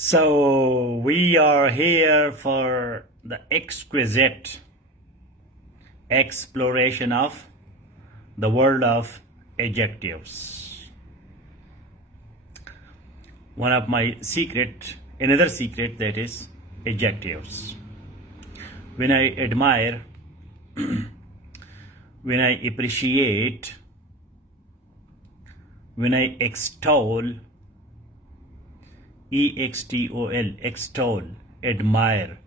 So, we are here for the exquisite exploration of the world of adjectives. Another secret that is adjectives. When I admire, when I appreciate, when I extol, extol, admire,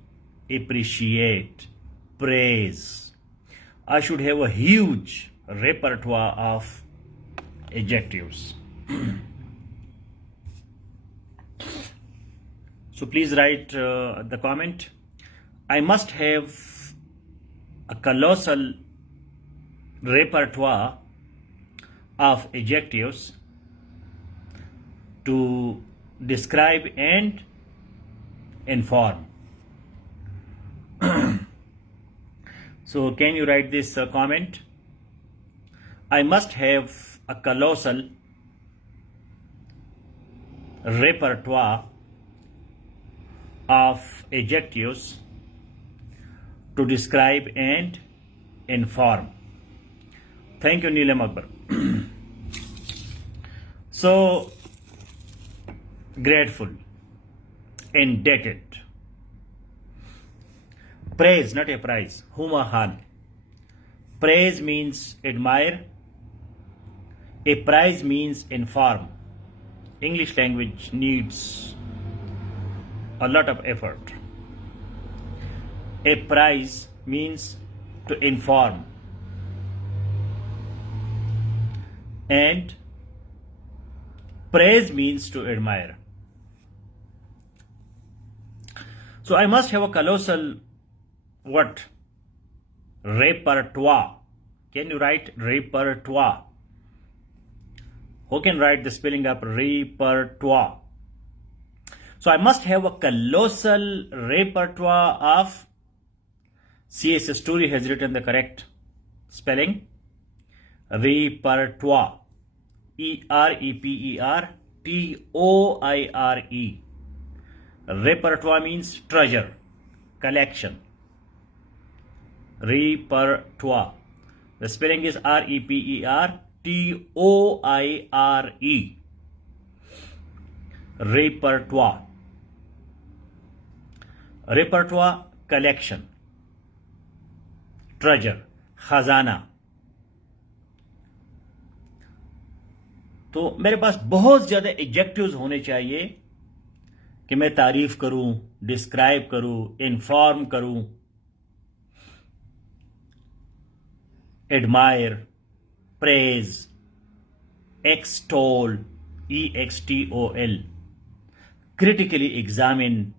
appreciate, praise, I should have a huge repertoire of adjectives. So please write the comment. I must have a colossal repertoire of adjectives to describe and inform. So can you write this comment? I must have a colossal repertoire of adjectives to describe and inform. Thank you, Neelam Akbar. So, grateful, indebted, praise, not a prize, Huma Han. Praise means admire, a prize means inform. English language needs a lot of effort. A prize means to inform, and praise means to admire. So I must have a colossal repertoire. Can you write repertoire? Who can write the spelling of repertoire? So I must have a colossal repertoire of, C.S. Story has written the correct spelling, repertoire, repertoire. Repertoire means treasure, collection. Repertoire. The spelling is repertoire. Repertoire. Repertoire, collection, treasure, खजाना. तो मेरे पास बहुत ज्यादा adjectives होने चाहिए कि मैं तारीफ करूं, डिस्क्राइब करूं, इन्फॉर्म करूं, admire, praise, extol, EXTOL, critically examine,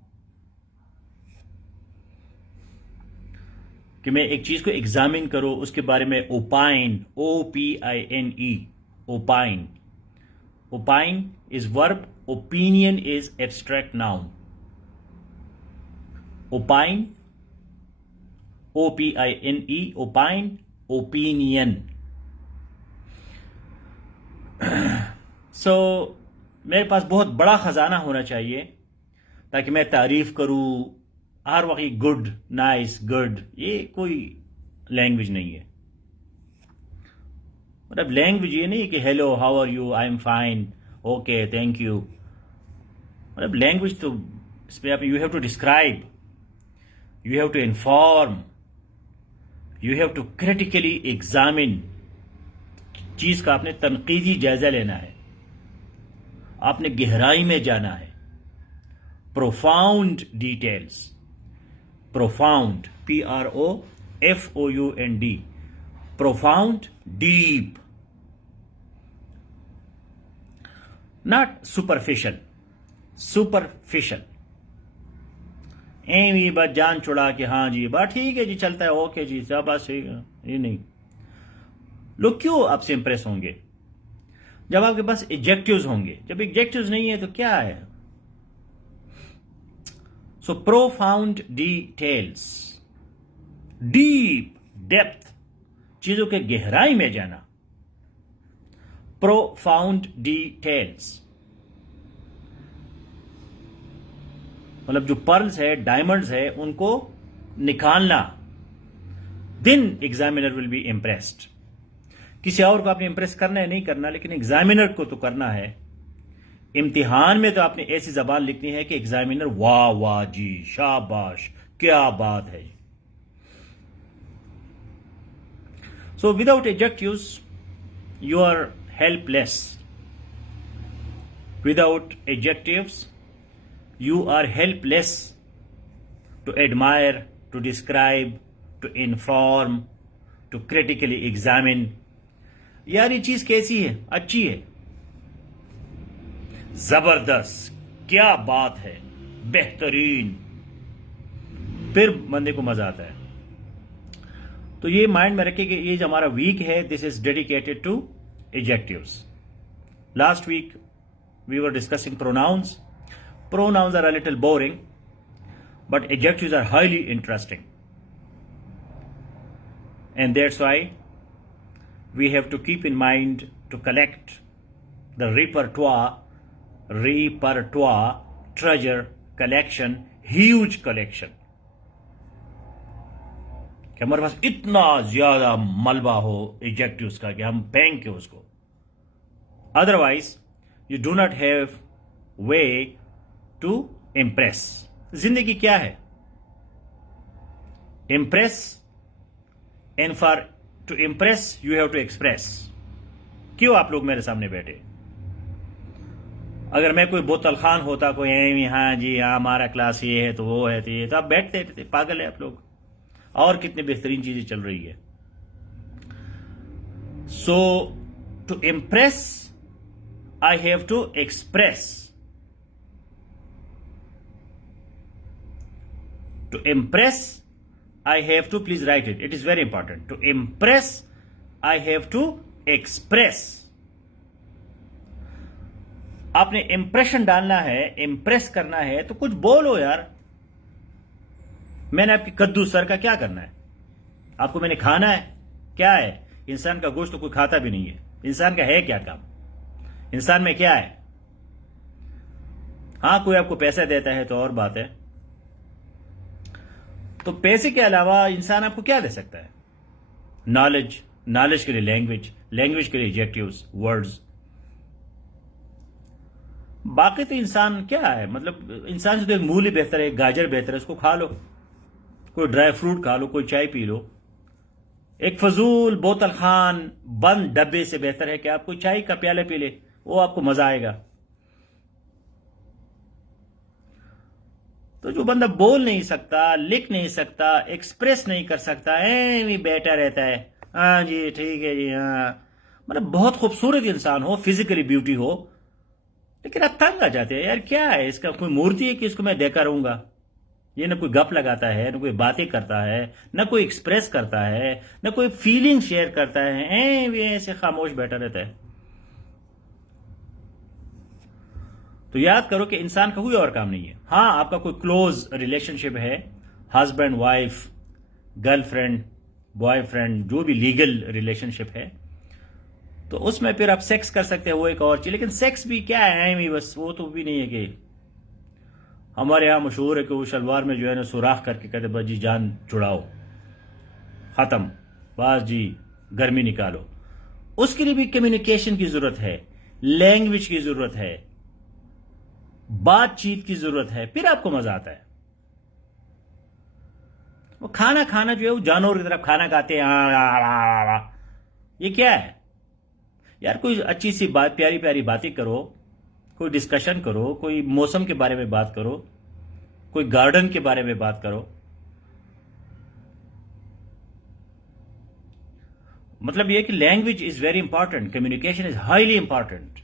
कि मैं एक चीज को एग्जामिन करूं, उसके बारे में opine, OPINE, opine. Opine is verb, opinion is abstract noun. Opine, OPINE, opine, opinion. So, मेरे पास बहुत बड़ा खजाना होना चाहिए ताकि मैं तारीफ करूं हर वक्त. गुड, नाइस, गुड, ये कोई लैंग्वेज नहीं है. मतलब लैंग्वेज ये नहीं कि hello, how are you, I am fine, okay, thank you. मतलब लैंग्वेज तो इसमें आप you have to describe, you have to inform, you have to critically examine. चीज का आपने तनकीदी जायजा लेना है, आपने गहराई में जाना है. Profound details, profound, PROFOUND, profound, deep, not superficial. Superficial एवी बात जान छुड़ा के हाँ जी बात ठीक है जी, चलता है, ओके जी, सब बात सही है. ये नहीं. लोग क्यों आपसे इंप्रेस होंगे जब आपके पास एडजेक्टिव्स होंगे? जब एडजेक्टिव्स नहीं है तो क्या है? So profound details, deep, depth, चीजों के गहराई में जाना. Profound details. मतलब जो पर्ल्स है, डायमंड्स है, उनको निकालना, then examiner will be impressed. किसी और को आपने इम्प्रेस करना है, नहीं करना, लेकिन एग्जामिनर को तो करना है। इम्तिहान में तो आपने ऐसी जबान लिखनी है कि एग्जामिनर वाह वाह जी, शाबाश, क्या बात है। So without adjectives you are helpless. Without adjectives you are helpless to admire, to describe, to inform, to critically examine। यार ये चीज कैसी है? अच्छी है, जबरदस्त, क्या बात है, बेहतरीन, फिर बंदे को मजा आता है। तो ये माइंड में रखिए कि ये जो हमारा वीक है, this is dedicated to adjectives. Last week we were discussing pronouns. Pronouns are a little boring, but adjectives are highly interesting. And that's why we have to keep in mind to collect the repertoire, treasure, collection, huge collection. कि हमारे पास इतना ज्यादा मलबा हो adjectives का कि हम फेंक के उसको। Otherwise, you do not have way to impress. जिंदगी क्या है? Impress, and for to impress you have to express. क्यों आप लोग मेरे सामने बैठे? अगर मैं कोई बोतल खान होता, कोई हाँ जी हाँ हमारा क्लास ये है तो वो है तो ये, तो आप बैठते थे। पागल है आप लोग। और कितनी बेहतरीन चीजें चल रही है। So to impress I have to express. To impress, I have to, please write it. It is very important. To impress, I have to express. आपने इंप्रेशन डालना है, इंप्रेस करना है, तो कुछ बोलो यार। मैंने आपके कद्दू सर का क्या करना है? आपको मैंने खाना है? क्या है? इंसान का गोश्त तो कोई खाता भी नहीं है। इंसान का है क्या काम? इंसान में क्या है? हां, कोई आपको पैसा देता है तो और बात है। तो पैसे के अलावा इंसान आपको क्या दे सकता है? नॉलेज, नॉलेज के लिए लैंग्वेज, लैंग्वेज के लिए एडजेक्टिव्स, वर्ड्स। बाकी तो इंसान क्या है? मतलब इंसान से तो एक मूली बेहतर है, गाजर बेहतर है, उसको खा लो। कोई ड्राई फ्रूट खा लो, कोई चाय पी लो। एक फजूल बोतल खान बंद डब्बे से बेहतर है कि आप कोई चाय का प्याला पी ले, वो आपको मजा आएगा। तो जो बंदा बोल नहीं सकता, लिख नहीं सकता, एक्सप्रेस नहीं कर सकता, भी बैठा रहता है, हाँ जी ठीक है जी हाँ, मतलब बहुत खूबसूरत इंसान हो, फिजिकली ब्यूटी हो, लेकिन आप तंग आ जाते हैं। यार क्या है इसका? कोई मूर्ति है कि इसको मैं देखा रहूंगा? ये ना कोई गप लगाता है, ना कोई बातें करता है, ना कोई एक्सप्रेस करता है, ना कोई फीलिंग शेयर करता है, भी ऐसे खामोश बैठा रहता है। तो याद करो कि इंसान का कोई और काम नहीं है। हां, आपका कोई क्लोज रिलेशनशिप है, हस्बैंड वाइफ, गर्लफ्रेंड, बॉयफ्रेंड, जो भी लीगल रिलेशनशिप है, तो उसमें फिर आप सेक्स कर सकते हैं, वो एक और चीज। लेकिन सेक्स भी क्या है? बस वो तो भी नहीं है कि हमारे यहां मशहूर है कि वो शलवार में जो है ना सुराख करके कहते बस जी जान छुड़ाओ, खत्म, बस जी गर्मी निकालो। उसके लिए भी कम्युनिकेशन की जरूरत है, लैंग्वेज की जरूरत है, बातचीत की जरूरत है, फिर आपको मजा आता है। वो खाना खाना जो है वो जानवर की तरफ खाना खाते हैं, ये क्या है यार? कोई अच्छी सी बात, प्यारी प्यारी बातें करो, कोई डिस्कशन करो, कोई मौसम के बारे में बात करो, कोई गार्डन के बारे में बात करो। मतलब यह कि language is very important, communication is highly important,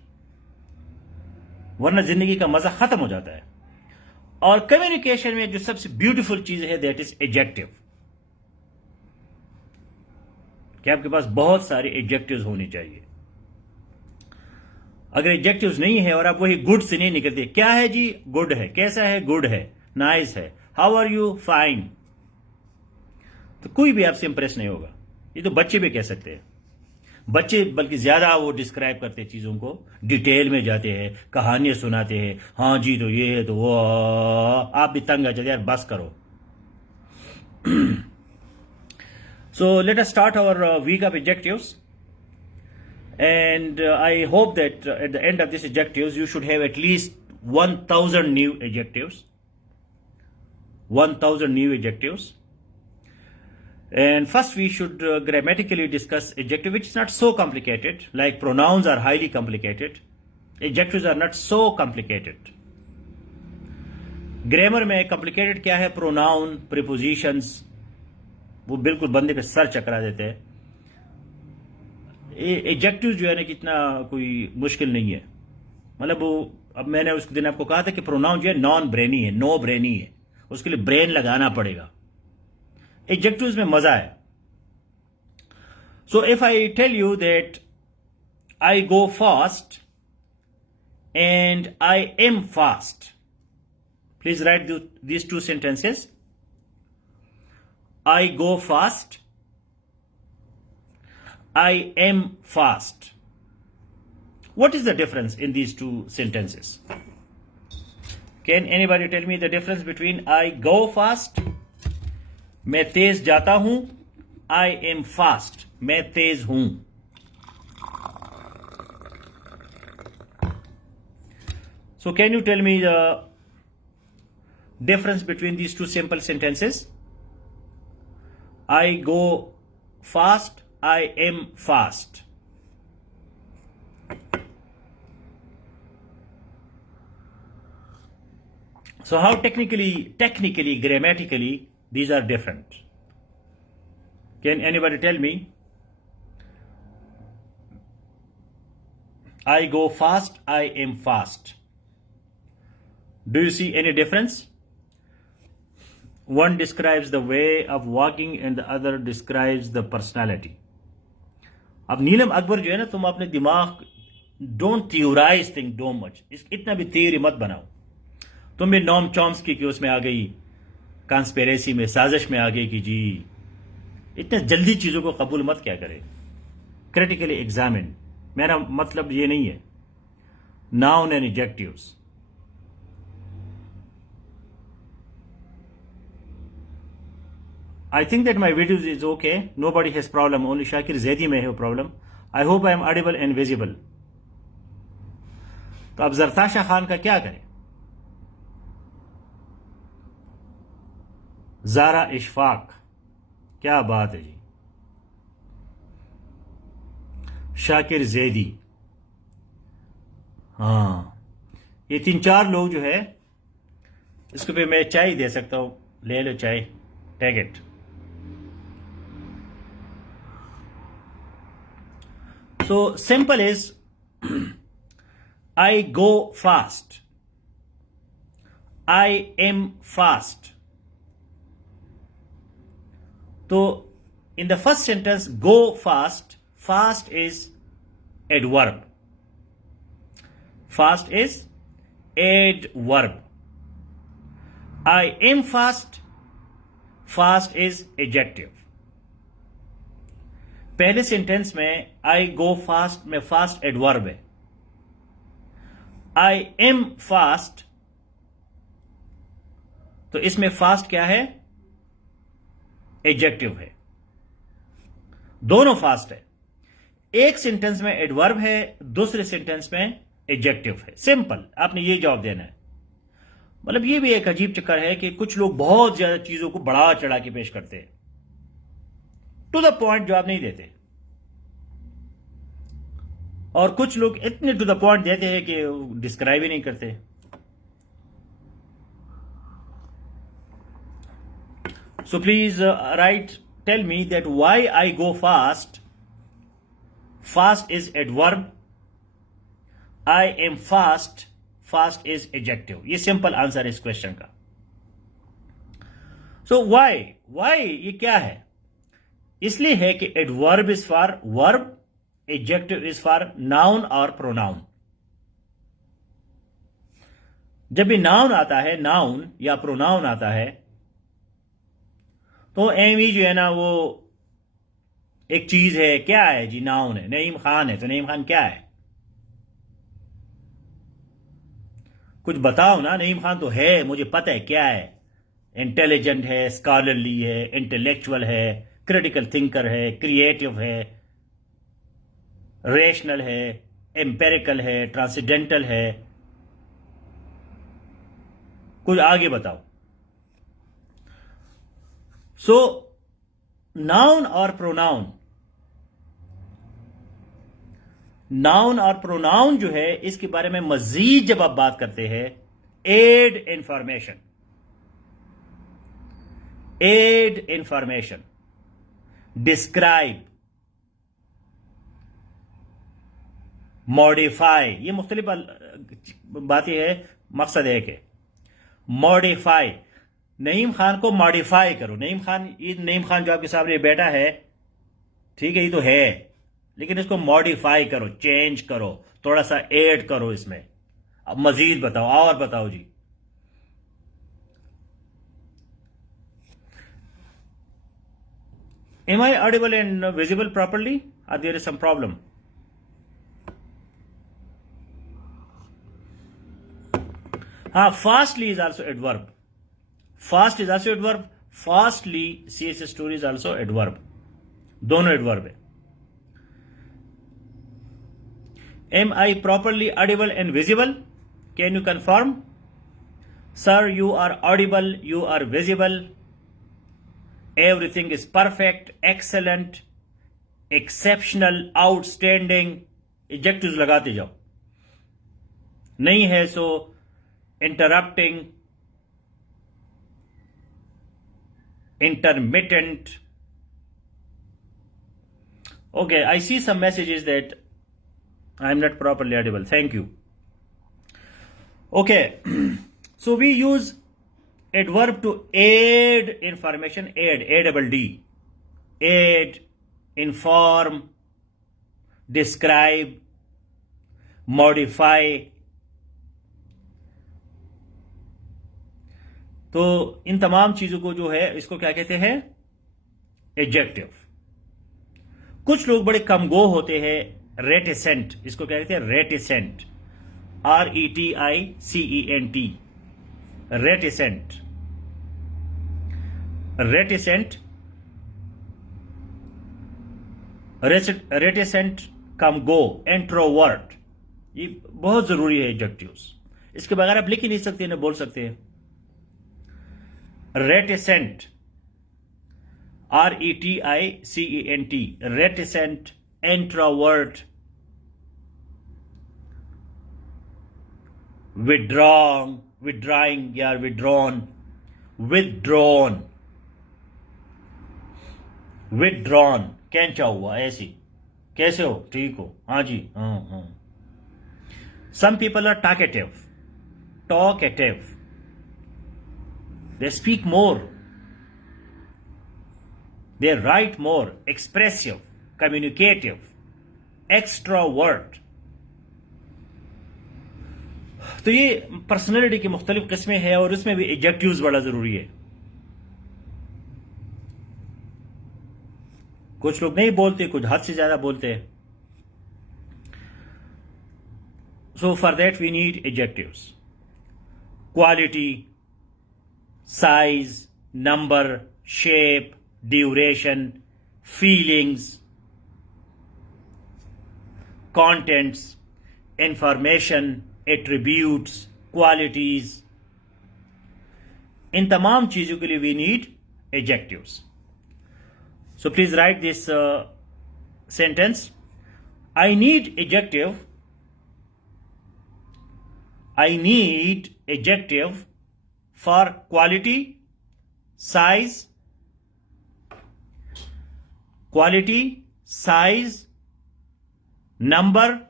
वरना जिंदगी का मजा खत्म हो जाता है। और कम्युनिकेशन में जो सबसे ब्यूटीफुल चीज है दैट इज एडजेक्टिव, कि आपके पास बहुत सारे एडजेक्टिव्स होने चाहिए। अगर एडजेक्टिव्स नहीं है और आप वही गुड से नहीं निकलते, क्या है जी? गुड है। कैसा है? गुड है, नाइस है। How are you? फाइन। तो कोई भी आपसे इंप्रेस नहीं होगा। ये तो बच्चे भी कह सकते हैं। बच्चे बल्कि ज्यादा वो डिस्क्राइब करते हैं चीजों को, डिटेल में जाते हैं, कहानियां सुनाते हैं, हाँ जी तो ये है तो वो, आप भी तंग आ जाते यार, बस करो। So let us start our week of adjectives, and I hope that at the end of these adjectives you should have at least 1000 new adjectives. 1000 new adjectives. And first we should grammatically discuss adjective, which is not so complicated. Like pronouns are highly complicated, adjectives are not so complicated. Grammar में complicated क्या है? Pronoun, prepositions, वो बिल्कुल बंदे का sir चकरा देते हैं। एडजेक्टिव जो है ना, कितना कोई मुश्किल नहीं है। मतलब वो, अब मैंने उस दिन आपको कहा था कि प्रोनाउन जो है नॉन ब्रेनी है, नो ब्रेनी है, उसके लिए ब्रेन लगाना पड़ेगा। एडजेक्टिव्स में मजा है। So if I tell you that I go fast and I am fast, please write these two sentences. I go fast, I am fast. What is the difference in these two sentences? Can anybody tell me the difference between I go fast, मैं तेज जाता हूं, I am fast, मैं तेज हूं? So can you tell me the difference between these two simple sentences? I go fast, I am fast. So how technically, grammatically, these are different? Can anybody tell me? I go fast, I am fast. Do you see any difference? One describes the way of walking and the other describes the personality. अब नीलम अकबर जो है ना, तुम अपने दिमाग, don't theorise think do much, इतना भी theory मत बनाओ। तुम भी नॉम चॉम्स्की की उसमें आ गई, कॉन्स्पिरेसी में, साजिश में आ गई कि जी इतने जल्दी चीजों को कबूल मत क्या करे, क्रिटिकली एग्जामिन। मेरा मतलब ये नहीं है। Noun and adjectives, I think that my videos is okay. Nobody has problem. Only Shakir Zaidi may have problem. I hope I am audible and visible. तो अब जरताशा खान का क्या करें? ज़ारा इशफाक, क्या बात है जी। शाकिर जैदी, हाँ, ये 3-4 लोग जो है, इसको पे मैं चाय दे सकता हूं। ले लो चाय, take it. So simple is I go fast, I am fast. So in the first sentence, go fast, fast is adverb. Fast is adverb. I am fast, fast is adjective. पहले सेंटेंस में आई go fast में fast adverb है, आई am fast, तो इसमें fast क्या है? Adjective है। दोनों फास्ट है। एक सेंटेंस में एडवर्ब है, दूसरे सेंटेंस में एडजेक्टिव है। सिंपल, आपने ये जवाब देना है। मतलब ये भी एक अजीब चक्कर है कि कुछ लोग बहुत ज्यादा चीजों को बढ़ा चढ़ा के पेश करते हैं, टू द पॉइंट जवाब नहीं देते, और कुछ लोग इतने टू द पॉइंट देते हैं कि डिस्क्राइब ही नहीं करते। So please right, tell me that why I go fast, fast is adverb, I am fast, fast is adjective. ये सिंपल आंसर है इस क्वेश्चन का। सो व्हाई ये क्या है? इसलिए है कि adverb is for verb, adjective is for noun और प्रोनाउन। जब भी नाउन आता है, नाउन या प्रोनाउन आता है, तो एम जो है ना, वो एक चीज है, क्या है जी? नाउन है, नईम खान है, तो नईम खान क्या है? कुछ बताओ ना। नईम खान तो है, मुझे पता है क्या है। इंटेलिजेंट है, स्कॉलरली है, इंटेलेक्चुअल है, क्रिटिकल थिंकर है, क्रिएटिव है, रेशनल है, एम्पेरिकल है, ट्रांसेंडेंटल है। कुछ आगे बताओ। सो नाउन और प्रोनाउन, नाउन और प्रोनाउन जो है, इसके बारे में मजीद जब आप बात करते हैं, add information, add information, describe, modify, ये मुख्तलिफ बातें है, मकसद एक है। मॉडिफाई, नईम खान को मॉडिफाई करो। नईम खान, ये नईम खान जो आपके सामने बैठा है, ठीक है, ये तो है, लेकिन इसको मॉडिफाई करो, चेंज करो, थोड़ा सा ऐड करो इसमें। अब मजीद बताओ, और बताओ जी। Am I audible and visible properly, or there is some problem? Fastly is also adverb. Fast is also adverb. Fastly, CSS story is also adverb. दोनों adverb है। Am I properly audible and visible? Can you confirm? Sir, you are audible, you are visible. Everything is perfect, excellent, exceptional, outstanding. Adjectives लगाते जाओ। नहीं है सो interrupting, intermittent. Okay, I see some messages that I am not properly audible. Thank you. Okay, so we use adverb to aid information. Aid, A-double-D. Aid, inform, describe, modify. तो इन तमाम चीजों को जो है, इसको क्या कहते हैं? एडजेक्टिव। कुछ लोग बड़े कमगो होते हैं, रेटिसेंट, इसको क्या कहते हैं? Reticent, RETICENT, reticent. Reticent, reticent, कमगो, इंट्रोवर्ट, ये बहुत जरूरी है एडजेक्टिव्स। इसके बगैर आप लिख ही नहीं सकते, ना बोल सकते हैं। reticent, RETICENT, reticent, introvert, withdrawing या withdrawn, withdrawn, कैंचा हुआ, ऐसी। कैसे हो? ठीक हो? हाँ जी, हाँ। Some people are talkative, they speak more, they write more, expressive, communicative, extrovert. तो ये पर्सनैलिटी की मुख्तलिफ किस्में हैं, और इसमें भी एडजेक्टिव्स बड़ा जरूरी है। कुछ लोग नहीं बोलते, कुछ हद से ज्यादा बोलते हैं। So for that we need adjectives. Quality, size, number, shape, duration, feelings, contents, information, attributes, qualities. इन तमाम चीजों के लिए we need adjectives. So please write this sentence. I need adjective for quality, size, number,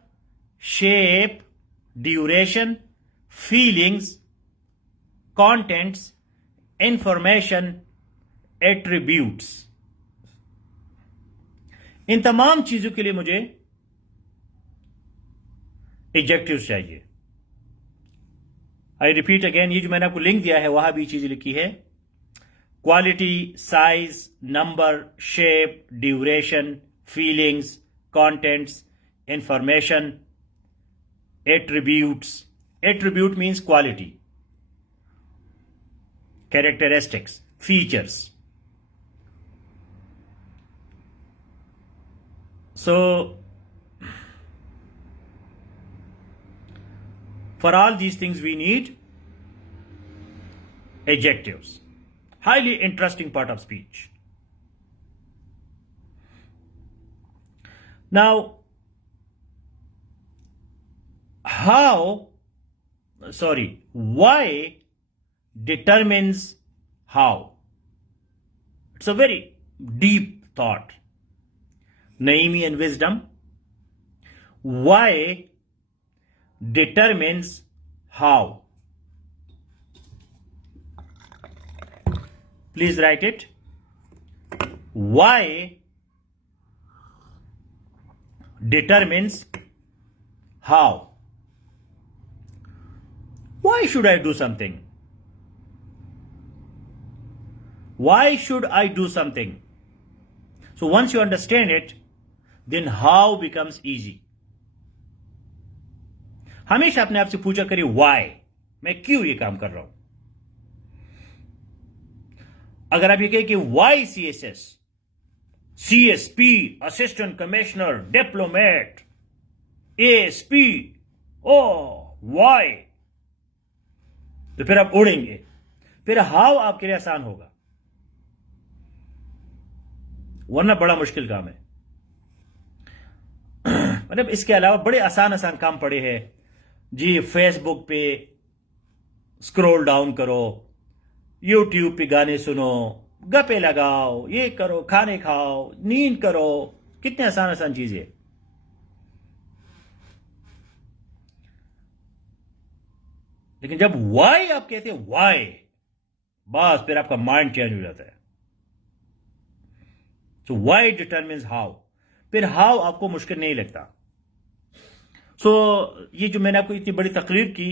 shape, duration, feelings, contents, information, attributes. इन तमाम चीजों के लिए मुझे adjectives चाहिए। आई रिपीट अगेन, ये जो मैंने आपको लिंक दिया है वहां भी चीजें लिखी है। Quality, size, number, shape, duration, feelings, contents, information, attributes. Attribute means quality, characteristics, features. So for all these things we need adjectives. Highly interesting part of speech. Now, why determines how. It's a very deep thought. Naimi and wisdom. Why determines how. Please write it. Why determines how. Why should I do something? Why should I do something? So once you understand it, then how becomes easy. हमेशा अपने आप से पूछा करिए why, मैं क्यों ये काम कर रहा हूं. अगर आप ये कहें कि why CSS, CSP, assistant commissioner, diplomat, ASP, why, तो फिर आप उड़ेंगे. फिर हाउ आपके लिए आसान होगा, वरना बड़ा मुश्किल काम है. मतलब इसके अलावा बड़े आसान आसान काम पड़े हैं जी. फेसबुक पे स्क्रॉल डाउन करो, यूट्यूब पे गाने सुनो, गप्पे लगाओ, ये करो, खाने खाओ, नींद करो. कितने आसान आसान चीजें. लेकिन जब वाई आप कहते हैं वाई, बस फिर आपका माइंड चेंज हो जाता है. सो वाई डिटरमिन्स हाउ. फिर हाउ आपको मुश्किल नहीं लगता. सो ये जो मैंने आपको इतनी बड़ी तकरीर की,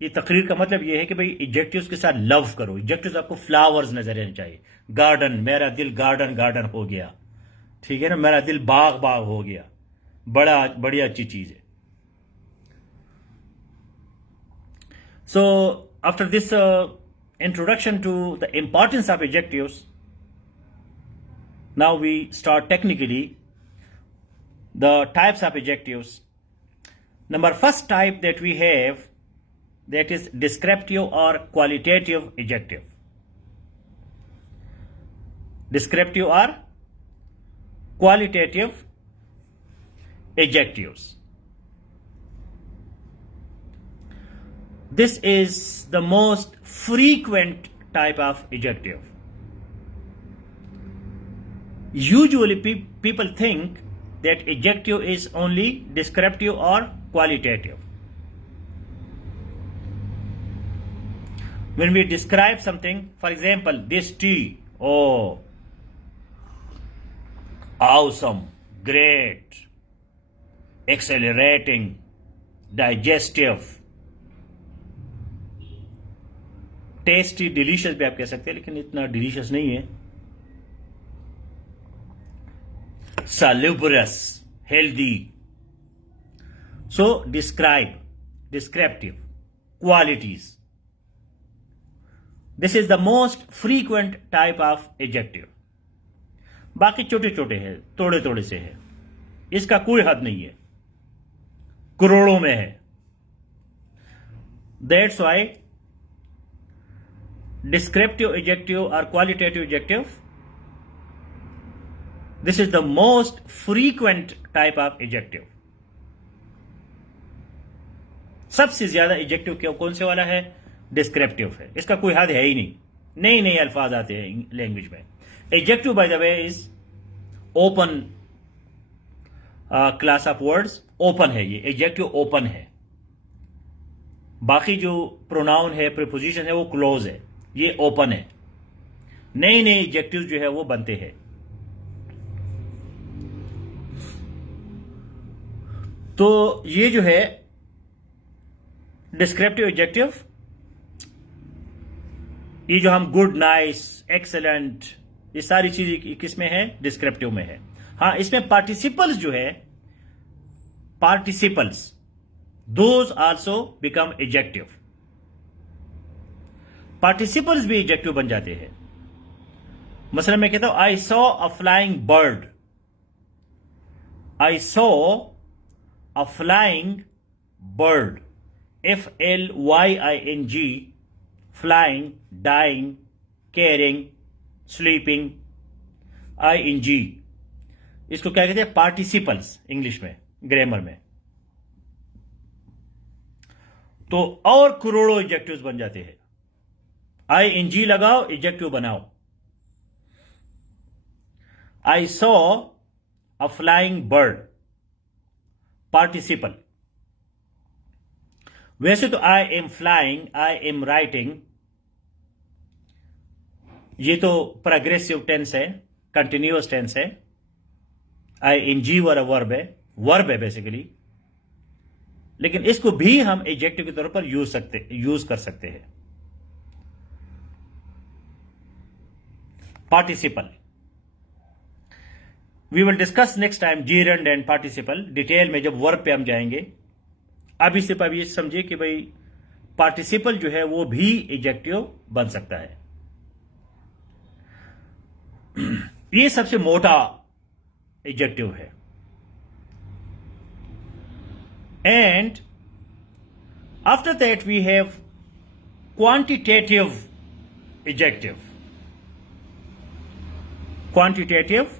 ये तकरीर का मतलब ये है कि भाई एडजेक्टिव्स के साथ लव करो. एडजेक्टिव्स आपको फ्लावर्स नजर आने चाहिए. गार्डन, मेरा दिल गार्डन गार्डन हो गया. ठीक है ना, मेरा दिल बाग बाग हो गया. बड़ी अच्छी चीज है. So after this introduction to the importance of adjectives, now we start technically the types of adjectives. First type that we have, that is descriptive or qualitative adjective. Descriptive or qualitative adjectives. This is the most frequent type of adjective. Usually people think that adjective is only descriptive or qualitative. When we describe something, for example, this tea, awesome, great, accelerating, digestive, tasty, delicious भी आप कह सकते हैं, लेकिन इतना delicious नहीं है. salubrious, healthy. So descriptive qualities. This is the most frequent type of adjective. बाकी छोटे छोटे हैं, थोड़े थोड़े से है, इसका कोई हद नहीं है, करोड़ों में है. That's why descriptive adjective or qualitative adjective, this is the most frequent type of adjective. सबसे ज्यादा एडजेक्टिव क्यों कौन से वाला है? डिस्क्रिप्टिव है. इसका कोई हद है ही नहीं. नए नए अल्फाज आते हैं लैंग्वेज में. Adjective by the way is open class of words. Open है ये एडजेक्टिव, ओपन है. बाकी जो प्रोनाउन है, प्रीपोजिशन है, वो क्लोज है. ये ओपन है. नए नए एडजेक्टिव जो है वो बनते हैं. तो ये जो है डिस्क्रिप्टिव एडजेक्टिव, ये जो हम गुड, नाइस, एक्सेलेंट, ये सारी चीजें किस में है? डिस्क्रिप्टिव में है. हाँ, इसमें पार्टिसिपल्स जो है, participles those also become adjective. Participles भी एडजेक्टिव बन जाते हैं। मसलन मैं कहता हूं I saw a flying bird. I saw a flying bird, FLYING, flying, dying, carrying, sleeping, ING। इसको क्या कहते हैं? पार्टिसिपल्स इंग्लिश में, ग्रामर में। तो और करोड़ों एडजेक्टिव्स बन जाते हैं। ING लगाओ, एडजेक्टिव बनाओ। आई saw a flying bird, participle. वैसे तो I am flying, I am writing, ये तो प्रोग्रेसिव टेंस है, कंटिन्यूअस टेंस है। ING वाला वर्ब है बेसिकली। लेकिन इसको भी हम एडजेक्टिव के तौर पर यूज कर सकते हैं। Participle we will discuss next time gerund and participle detail में, जब वर्ब पे हम जाएंगे। अभी सिर्फ अब ये समझिए कि भाई पार्टिसिपल जो है वो भी एडजेक्टिव बन सकता है। ये सबसे मोटा एडजेक्टिव है। And after that we have quantitative adjective. Quantitative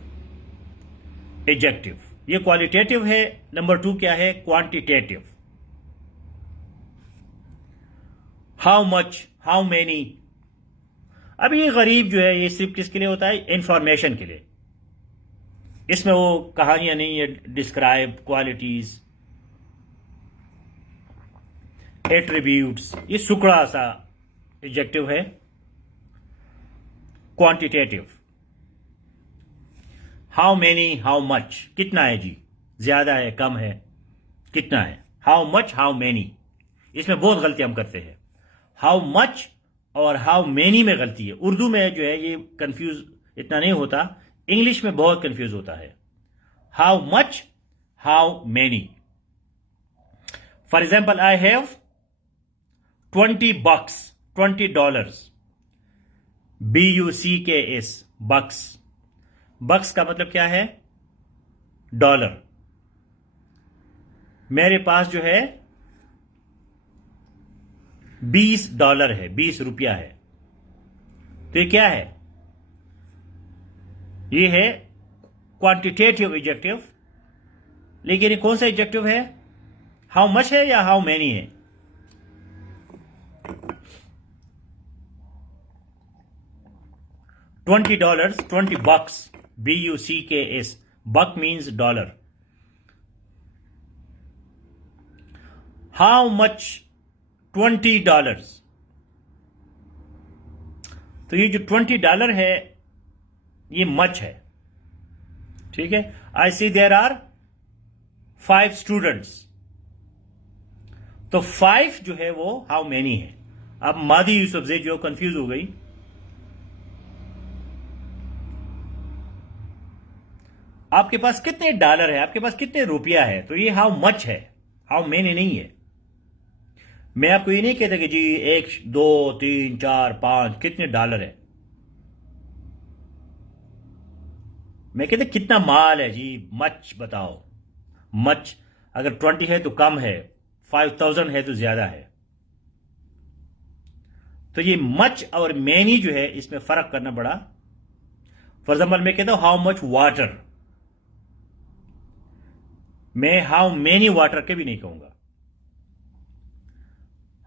adjective, ये क्वालिटेटिव है। नंबर 2 क्या है? Quantitative. How much, how many. अब ये गरीब जो है, ये सिर्फ किसके लिए होता है? इंफॉर्मेशन के लिए। इसमें वो कहानियां नहीं है, डिस्क्राइब, क्वालिटीज, एट्रीब्यूट्स, ये सुकड़ा सा एडजेक्टिव है। Quantitative, how many, how much, कितना है जी, ज्यादा है, कम है, कितना है। हाउ मच, हाउ मेनी, इसमें बहुत गलती हम करते हैं। हाउ मच और हाउ मेनी में गलती है। उर्दू में जो है ये कंफ्यूज इतना नहीं होता, इंग्लिश में बहुत कंफ्यूज होता है। How much, how many. For example, I have $20, $20, BUCKS, बक्स। बक्स का मतलब क्या है? डॉलर। मेरे पास जो है $20 है, 20 रुपया है। तो ये क्या है? ये है क्वांटिटेटिव एडजेक्टिव। लेकिन ये कौन सा एडजेक्टिव है? हाउ मच है या हाउ मेनी है? $20, $20, BUCKS, buck means dollar. How much? $20। तो ये जो $20 है ये मच है, ठीक है। आई सी देयर आर 5 स्टूडेंट्स, तो 5 जो है वो हाउ मेनी है। अब मादी यूसुफ जे जो कंफ्यूज हो गई। आपके पास कितने डॉलर है, आपके पास कितने रुपया है, तो ये हाउ मच है, हाउ मेनी नहीं है। मैं आपको ये नहीं कहता कि जी 1, 2, 3, 4, 5 कितने डॉलर है। मैं कहता कितना माल है जी, मच बताओ। मच अगर 20 है तो कम है, 5000 है तो ज्यादा है। तो ये मच और मेनी जो है इसमें फर्क करना बड़ा। फॉर एग्जाम्पल, मैं कहता हूं हाउ मच वाटर, मैं हाउ मेनी वाटर के भी नहीं कहूंगा,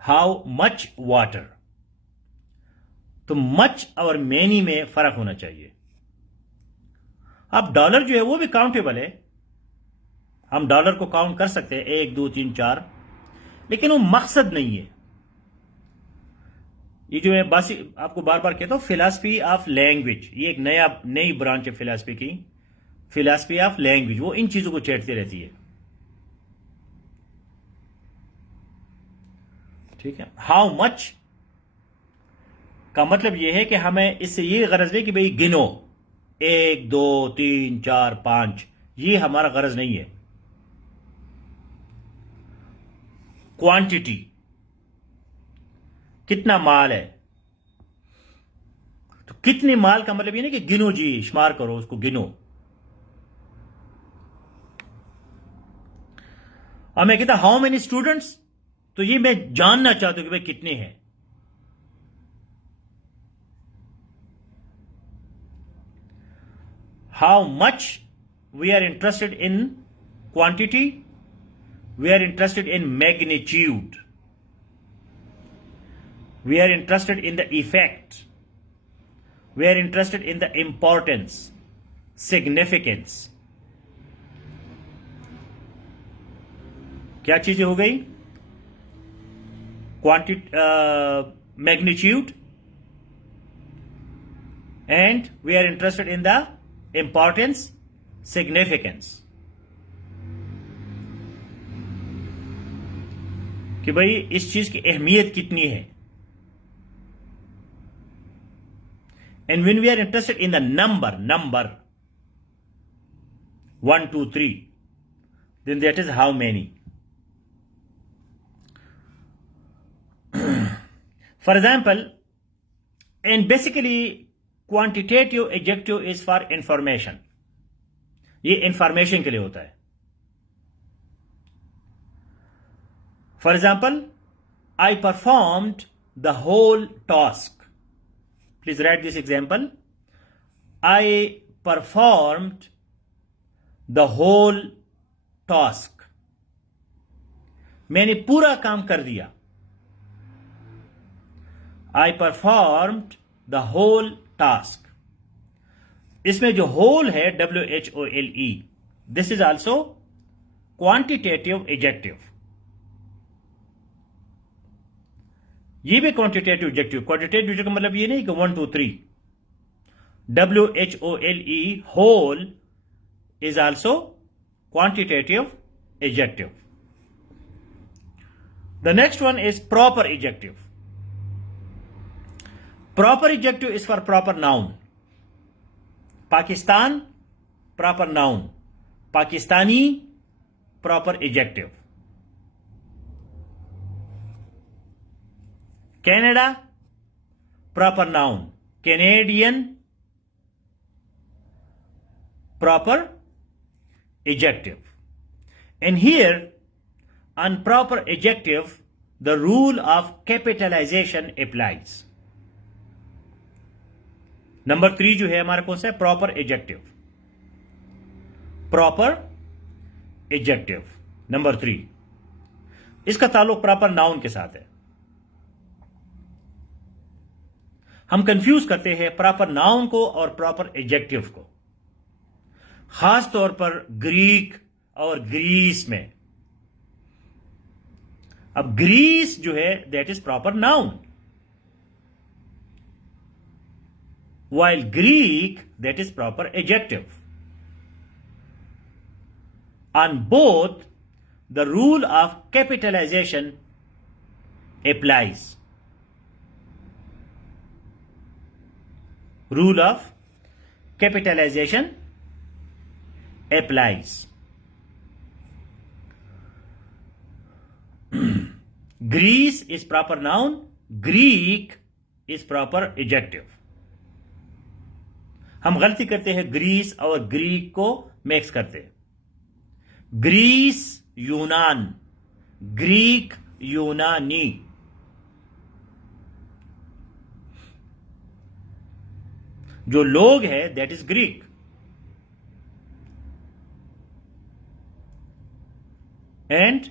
हाउ मच वाटर। तो मच और मेनी में फर्क होना चाहिए। अब डॉलर जो है वो भी काउंटेबल है, हम डॉलर को काउंट कर सकते हैं 1, 2, 3, 4, लेकिन वो मकसद नहीं है। ये जो मैं बासी आपको बार बार कहता हूं, फिलॉसफी ऑफ लैंग्वेज, ये एक नई ब्रांच है फिलॉसफी की, फिलॉसफी ऑफ लैंग्वेज। वो इन चीजों को छेड़ती रहती है, ठीक है। हाउ मच का मतलब यह है कि हमें इससे ये गरज है कि भाई गिनो, 1 2 3 4 5, ये हमारा गरज नहीं है। क्वांटिटी, कितना माल है, तो कितने माल का मतलब ये नहीं कि गिनो जी, शुमार करो, उसको गिनो। और मैं कहता हाउ मेनी स्टूडेंट्स, तो ये मैं जानना चाहता हूं कि भाई कितने हैं। How much we are interested in quantity, we are interested in magnitude, we are interested in the effect, we are interested in the importance, significance. क्या चीजें हो गई? Quantity, magnitude, and we are interested in the importance, significance, कि भाई इस चीज की अहमियत कितनी है। And when we are interested in the number 1 2 3, then that is how many. For example, and basically quantitative adjective is for information. ये information के लिए होता है। For example, I performed the whole task. Please write this example. I performed the whole task. मैंने पूरा काम कर दिया। I performed the whole task. इसमें जो whole है, WHOLE, this is also quantitative adjective. ये भी क्वांटिटेटिव एडजेक्टिव। क्वांटिटेटिव एडजेक्टिव का मतलब ये नहीं कि 1 2 3। WHOLE, whole, is also quantitative adjective. The next one is proper adjective. Proper adjective is for proper noun. Pakistan, proper noun. Pakistani, proper adjective. Canada, proper noun. Canadian, proper adjective. And here, on proper adjective, the rule of capitalization applies. Number 3 जो है हमारा कौन सा है? Proper adjective. Proper adjective number 3, इसका ताल्लुक proper noun के साथ है। हम कंफ्यूज करते हैं प्रॉपर नाउन को और प्रॉपर एडजेक्टिव को, खास तौर पर ग्रीक और ग्रीस में। अब ग्रीस जो है that is proper noun, while Greek that is proper adjective. On both, the rule of capitalization applies. Rule of capitalization applies. Greece is proper noun, Greek is proper adjective. हम गलती करते हैं Greece और Greek को mix करते हैं। Greece यूनान, Greek यूनानी। जो लोग हैं दैट इज ग्रीक। एंड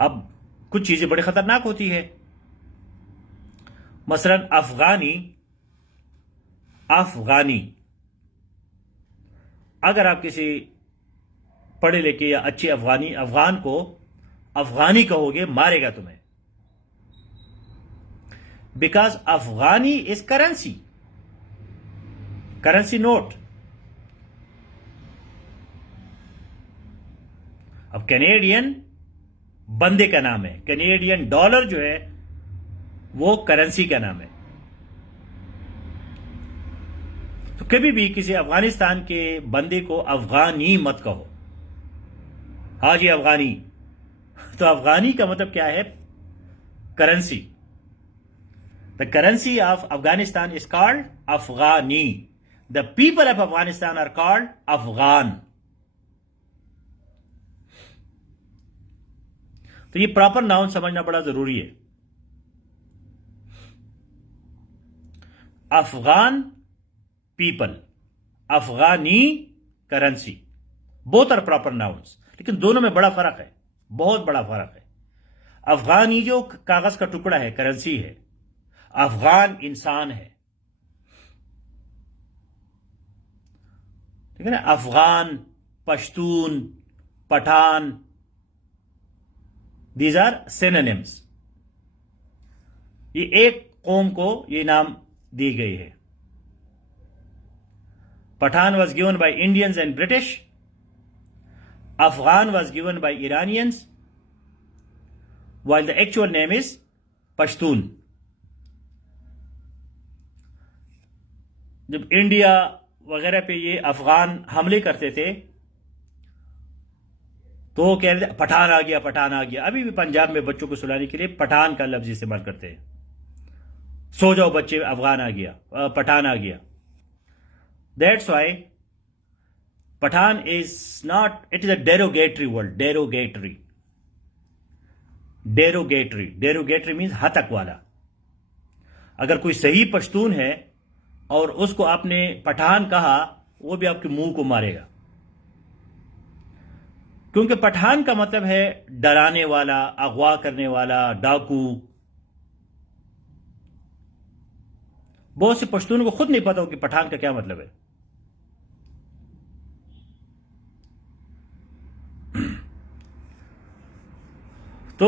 अब कुछ चीजें बड़ी खतरनाक होती है, मसलन अफगानी। अफगानी, अगर आप किसी पढ़े लिखे या अच्छे अफगान को अफगानी कहोगे, मारेगा तुम्हें, because Afghani is currency, currency note. अब कैनेडियन बंदे का नाम है, कैनेडियन डॉलर जो है वो करेंसी का नाम है। तो कभी भी किसी अफगानिस्तान के बंदे को अफगानी मत कहो। हाँ जी अफगानी। तो अफगानी का मतलब क्या है? Currency. The currency of Afghanistan is called Afghani. The people of Afghanistan are called Afghan. तो ये प्रॉपर नाउन समझना बड़ा जरूरी है। Afghan people, Afghani currency, both are proper nouns, लेकिन दोनों में बड़ा फर्क है, बहुत बड़ा फर्क है। अफगानी जो कागज का टुकड़ा है, करेंसी है। अफगान इंसान है, ठीक है ना। Afghan, Pashtun, Pathan, these are synonyms. ये एक कौम को ये नाम दी गई है। Pathan was given by Indians and British. Afghan was given by Iranians, while the actual name is Pashtun. जब इंडिया वगैरह पे ये अफगान हमले करते थे तो वो कह रहे थे पठान आ गया, पठान आ गया। अभी भी पंजाब में बच्चों को सुलाने के लिए पठान का लफ्ज इस्तेमाल करते हैं। सो जाओ बच्चे, अफगान आ गया, पठान आ गया। That's why Pathan is not, it is a derogatory word, derogatory. Derogatory. Derogatory means हतक वाला। अगर कोई सही पश्तून है और उसको आपने पठान कहा, वो भी आपके मुंह को मारेगा, क्योंकि पठान का मतलब है डराने वाला, अगवा करने वाला, डाकू। बहुत से पश्तूनों को खुद नहीं पता हो कि पठान का क्या मतलब है। तो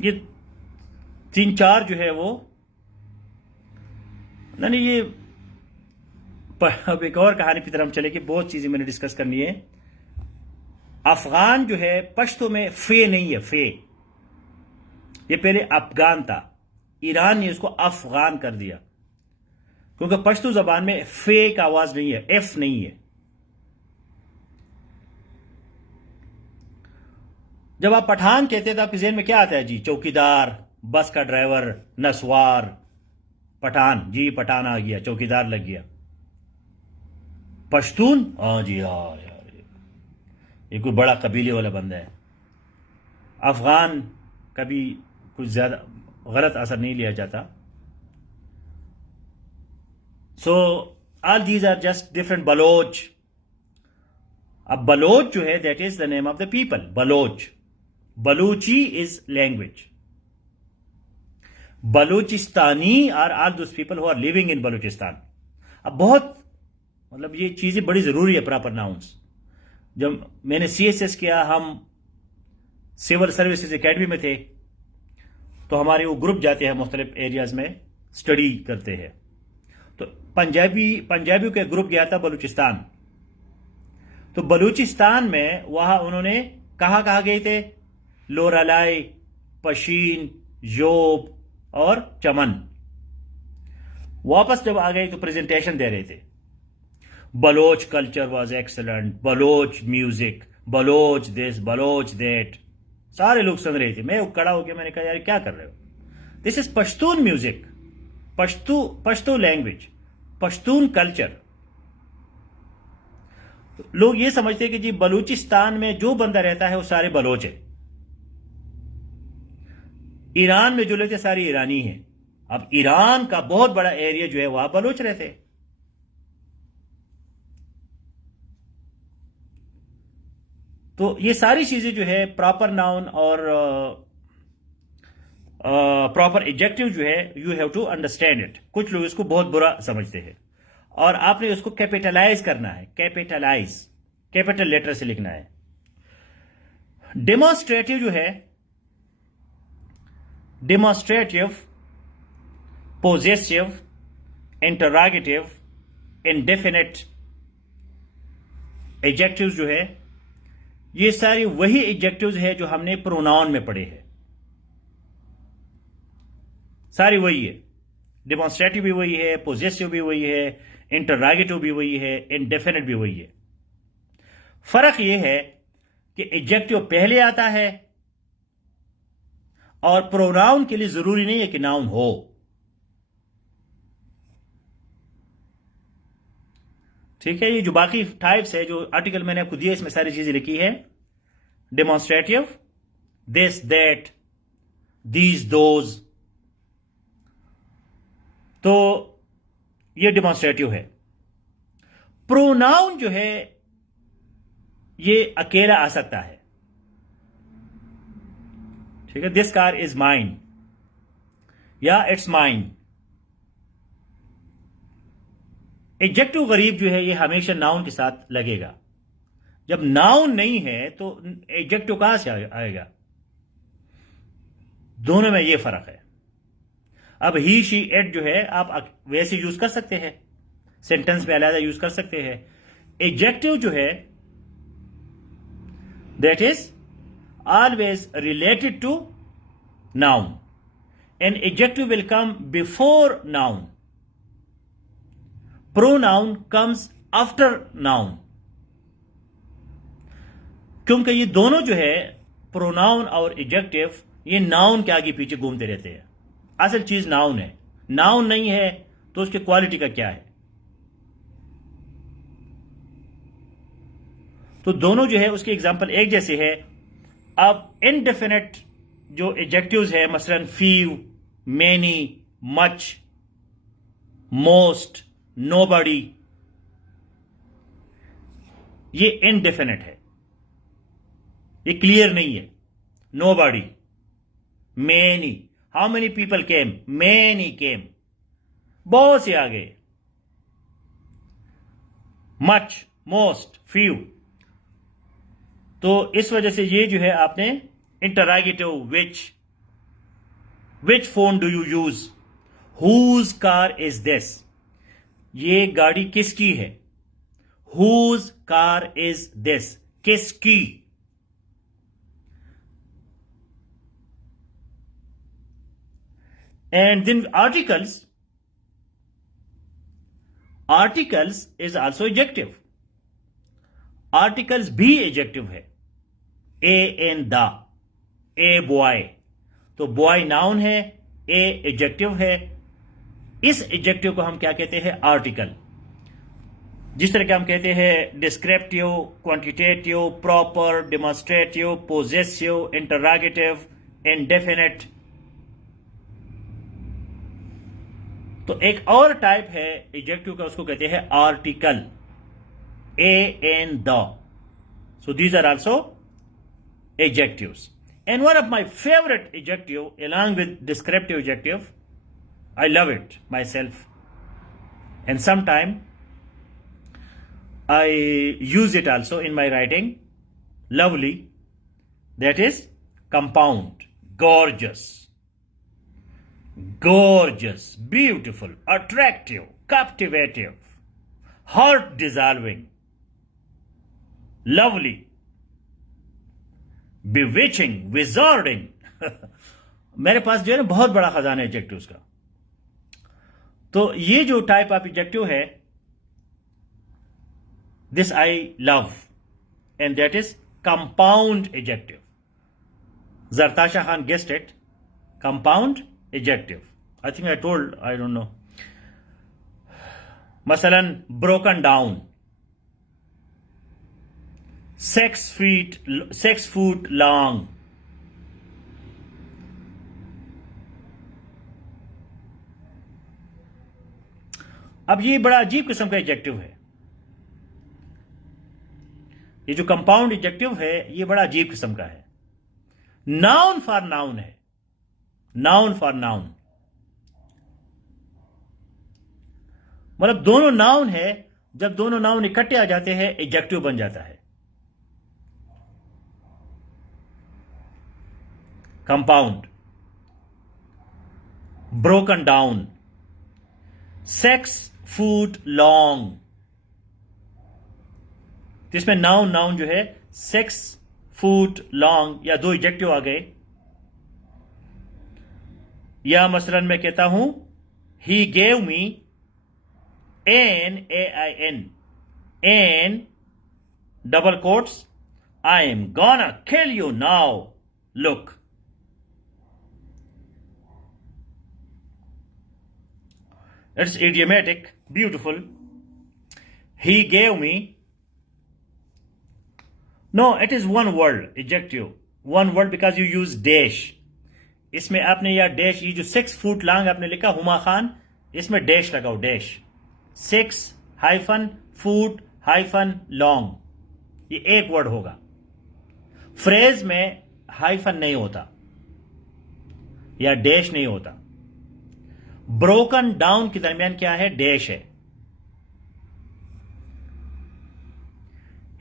ये 3-4 जो है वो नहीं, ये अब एक और कहानी की तरफ हम चले कि बहुत चीजें मैंने डिस्कस करनी है। अफगान जो है पश्तो में फे नहीं है, फे। ये पहले अफगान था, ईरान ने उसको अफगान कर दिया, क्योंकि पश्तो जबान में फे का आवाज नहीं है, एफ नहीं है। जब आप पठान कहते हैं तो आपके ज़हन में क्या आता है जी? चौकीदार, बस का ड्राइवर, नसवार। पठान जी, पठान आ गया, चौकीदार लग गया। पश्तून, हाँ जी, हाँ यार, ये कोई बड़ा कबीले वाला बंदा है। अफगान कभी कुछ ज्यादा गलत असर नहीं लिया जाता। So all these are just different. Baloch, अब बलोच जो है that is the name of the people, Baloch. Balochi is language. Balochistani are all those people who are living in Balochistan. अब बहुत मतलब ये चीजें बड़ी जरूरी है, प्रॉपर नाउंस। जब मैंने CSS किया, हम सिविल सर्विसेज एकेडमी में थे, तो हमारे वो ग्रुप जाते हैं मुख्तलिफ एरियाज में, स्टडी करते हैं। तो पंजाबियों का ग्रुप गया था बलूचिस्तान। तो बलूचिस्तान में वहां उन्होंने कहाँ गए थे? लोरालाई, पशीन, योब और चमन। वापस जब आ गए तो प्रेजेंटेशन दे रहे थे। Baloch culture was excellent, Baloch music, Baloch this, Baloch that. सारे लोग सुन रहे थे। मैं खड़ा हो गया, मैंने कहा यार क्या कर रहे हो? This is Pashtun music, Pashto language, Pashtun culture. लोग ये समझते हैं कि जी बलूचिस्तान में जो बंदा रहता है वो सारे बलोच है। ईरान में जो लोग थे सारे ईरानी हैं। अब ईरान का बहुत बड़ा एरिया जो है वहां बलोच रहते हैं। तो ये सारी चीजें जो है प्रॉपर नाउन और प्रॉपर एडजेक्टिव जो है, you have to understand it. कुछ लोग इसको बहुत बुरा समझते हैं और आपने उसको कैपिटलाइज करना है। कैपिटलाइज, कैपिटल लेटर से लिखना है। डेमोन्स्ट्रेटिव जो है, demonstrative, possessive, interrogative, indefinite adjectives जो है, ये सारी वही एडजेक्टिव्स है जो हमने प्रोनाउन में पढ़े हैं। सारी वही है। डेमोन्स्ट्रेटिव भी वही है, पोजेसिव भी वही है, इंटररोगेटिव भी वही है, इंडेफिनिट भी वही है। फर्क यह है कि एडजेक्टिव पहले आता है और प्रोनाउन के लिए जरूरी नहीं है कि नाउन हो। ठीक है, ये जो बाकी टाइप्स है, जो आर्टिकल मैंने आपको दिया, इसमें सारी चीजें लिखी है। Demonstrative, this, that, these, those, तो ये डेमोन्स्ट्रेटिव है। प्रोनाउन जो है ये अकेला आ सकता है। ठीक है, दिस कार इज माइन या इट्स माइन। एडजेक्टिव गरीब जो है ये हमेशा नाउन के साथ लगेगा। जब नाउन नहीं है तो एडजेक्टिव कहां से आएगा? दोनों में ये फर्क है। अब ही, शी, इट जो है आप वैसे यूज कर सकते हैं, सेंटेंस में अलग यूज कर सकते हैं। एडजेक्टिव जो है that is always related to noun and adjective will come before noun. Pronoun comes after noun, क्योंकि ये दोनों जो है प्रोनाउन और एडजेक्टिव ये नाउन के आगे पीछे घूमते रहते हैं। असल चीज नाउन है, नाउन नहीं है तो उसकी क्वालिटी का क्या है? तो दोनों जो है उसके एग्जांपल एक जैसे है। अब इनडेफिनेट जो एडजेक्टिव्स है, मसलन few, many, much, most, nobody, ये इनडेफिनेट है, ये क्लियर नहीं है। Nobody, many, how many people came, many came, बहुत से आ गए। Much, most, few. तो इस वजह से ये जो है आपने interrogative, which phone do you use, whose car is this, ये गाड़ी किसकी है? हुज कार इज दिस, किसकी। And then articles is also adjective. Articles भी adjective है। A and the, a boy, तो boy noun है, a adjective है। इस adjective को हम क्या कहते हैं? आर्टिकल। जिस तरह के हम कहते हैं descriptive, quantitative, proper, demonstrative, possessive, interrogative, indefinite. तो एक और टाइप है एडजेक्टिव का, उसको कहते हैं article, a and the. So these are also adjectives. And one of my favourite adjective along with descriptive adjective, I love it myself, and sometime I use it also in my writing, lovely, that is compound, gorgeous, gorgeous, beautiful, attractive, captivative, heart dissolving, lovely, bewitching, wizarding। मेरे पास जो है ना बहुत बड़ा खजाना है adjectives का। तो ये जो टाइप ऑफ एडजेक्टिव है, this I love, and that is compound adjective. Zartasha Khan guessed it, compound adjective. I think I told, I don't know. Masalan, broken down, 6 foot long, अब ये बड़ा अजीब किस्म का एडजेक्टिव है। ये जो कंपाउंड एडजेक्टिव है ये बड़ा अजीब किस्म का है। नाउन फॉर नाउन है, नाउन फॉर नाउन, मतलब दोनों नाउन है। जब दोनों नाउन इकट्ठे आ जाते हैं एडजेक्टिव बन जाता है। कंपाउंड, ब्रोकन डाउन, 6 फूट लॉन्ग, तो इसमें नाउन नाउन जो है 6 फूट लॉन्ग, या दो एडजेक्टिव आ गए। या मसलन मैं कहता हूं He gave me an, A-I-N, and double quotes, I am gonna kill you now. Look. It's idiomatic, beautiful. He gave me. No, it is one word, adjective. One word because you use dash. इसमें आपने या dash, ये जो 6 foot long आपने लिखा हुमा खान, इसमें dash लगाओ, dash 6 hyphen foot hyphen long, ये एक वर्ड होगा. फ्रेज में हाइफन नहीं होता या डैश नहीं होता. ब्रोकन डाउन के दरमियान क्या है? डैश है.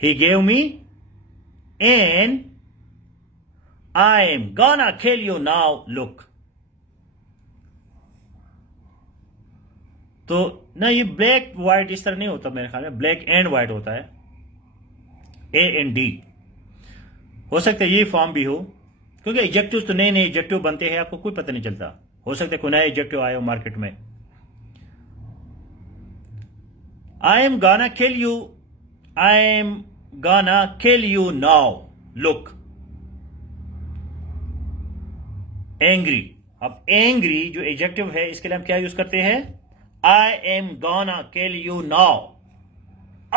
He gave me and I am gonna kill you now. Look. तो ना ये ब्लैक व्हाइट इस तरह नहीं होता मेरे ख्याल में, ब्लैक एंड व्हाइट होता है, A&D. हो सकता है ये फॉर्म भी हो, क्योंकि एडजेक्टिव तो नए नए एडजेक्टिव बनते हैं, आपको कोई पता नहीं चलता. हो सकता है कोई नया एडजेक्टिव आया हो मार्केट में. आई एम गाना किल यू, आई एम गाना kill you now. Look. Angry. अब एंग्री जो एडजेक्टिव है, इसके लिए हम क्या यूज करते हैं? आई एम गाना किल यू नाउ.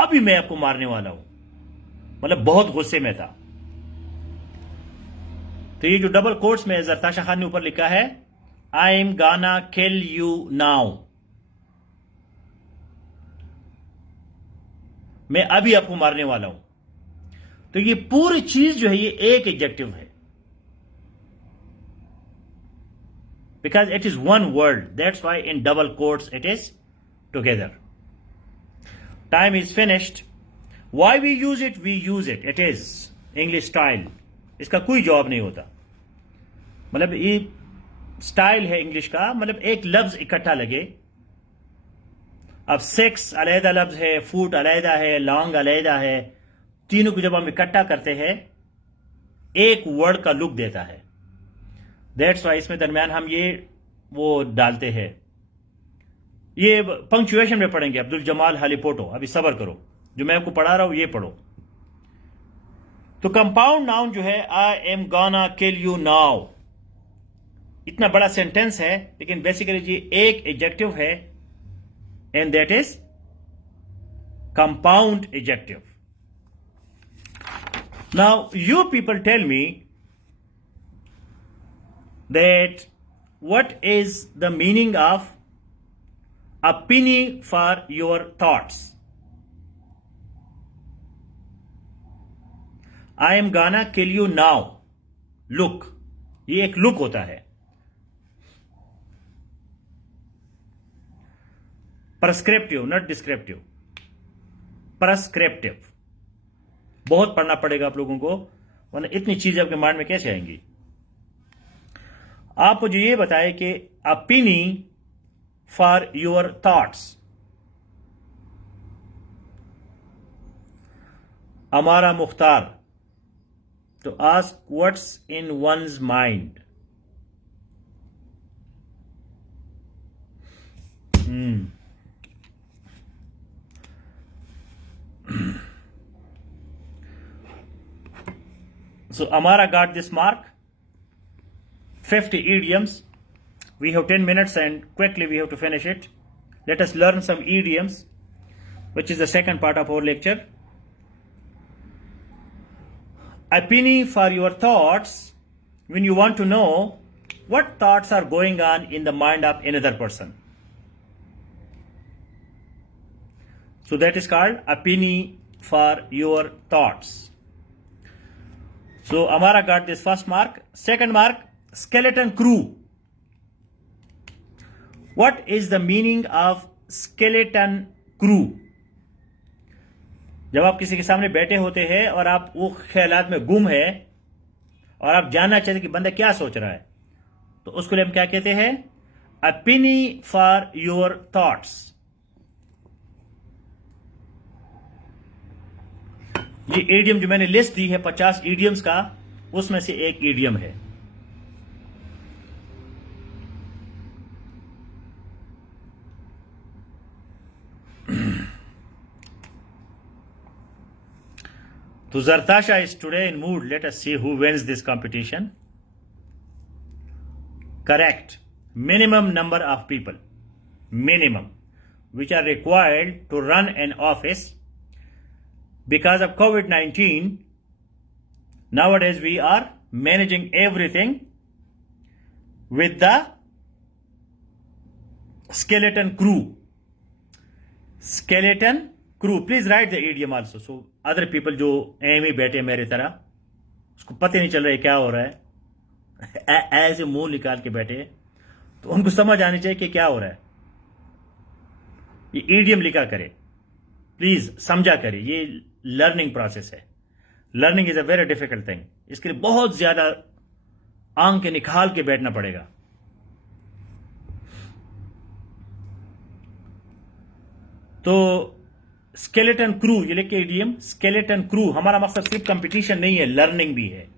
अभी मैं आपको मारने वाला हूं, मतलब बहुत गुस्से में था. तो ये जो डबल कोट्स में जरताशा खान ने ऊपर लिखा है, आई एम गाना किल यू नाउ, मैं अभी आपको मारने वाला हूं. तो ये पूरी चीज जो है ये एक एडजेक्टिव है, because it is one word. That's why in double quotes it is together. Time is finished. Why we use it? We use it. It is English style. इसका कोई जवाब नहीं होता. मतलब ये स्टाइल है इंग्लिश का, मतलब एक लफ्ज इकट्ठा लगे. अब सेक्स अलहदा लफ्ज है, फूट अलहदा है, लॉन्ग अलहदा है, तीनों को जब हम इकट्ठा करते हैं एक वर्ड का लुक देता है. दैट्स वाई इसमें दरमियान हम ये वो डालते हैं. ये पंक्चुएशन में पढ़ेंगे. अब्दुल जमाल हालीपोटो. अभी सब्र करो, जो मैं आपको पढ़ा रहा हूं ये पढ़ो. तो कंपाउंड नाउन जो है, आई एम गाना किल यू नाउ, इतना बड़ा सेंटेंस है, लेकिन बेसिकली ये एक एडजेक्टिव है, and that is compound adjective. Now you people tell me that what is the meaning of a penny for your thoughts. I am gonna kill you now. Look. ये एक look होता है. prescriptive, not descriptive. prescriptive. बहुत पढ़ना पड़ेगा आप लोगों को, वरना इतनी चीजें आपके माइंड में कैसे आएंगी. आप मुझे ये बताएं कि a penny for your thoughts. Amara Mukhtar. To ask what's in one's mind. So Amara got this mark. 50 idioms. We have 10 minutes and quickly we have to finish it. Let us learn some idioms, which is the second part of our lecture. A penny for your thoughts, when you want to know what thoughts are going on in the mind of another person. So that is called a penny for your thoughts. So Amara got this first mark. Second mark, skeleton crew. What is the meaning of skeleton crew? जब आप किसी के सामने बैठे होते हैं और आप वो ख्यालात में गुम है और आप जानना चाहते कि बंदा क्या सोच रहा है, तो उसको लिए हम क्या कहते हैं? A penny for your thoughts. ये इडियम जो मैंने लिस्ट दी है 50 इडियम्स का, उसमें से एक इडियम है. So Zartasha is today in mood. Let us see who wins this competition. Correct. Minimum number of people, minimum, which are required to run an office. Because of COVID-19, nowadays we are managing everything with the skeleton crew. Skeleton crew. Please write the idiom also. So other people जो M ही बैठे मेरे तरह, उसको पता नहीं चल रहा है क्या हो रहा है, ऐसे मुंह निकाल के बैठे, तो उनको समझ आनी चाहिए कि क्या हो रहा है. ये इडियम लिखा करे, प्लीज समझा करे. ये लर्निंग प्रोसेस है. Learning is a very difficult thing. इसके लिए बहुत ज्यादा आंख के निकाल के बैठना पड़ेगा. तो स्केलेटन क्रू, ये लिख के इडियम स्केलेटन क्रू. हमारा मकसद सिर्फ कंपटीशन नहीं है, लर्निंग भी है.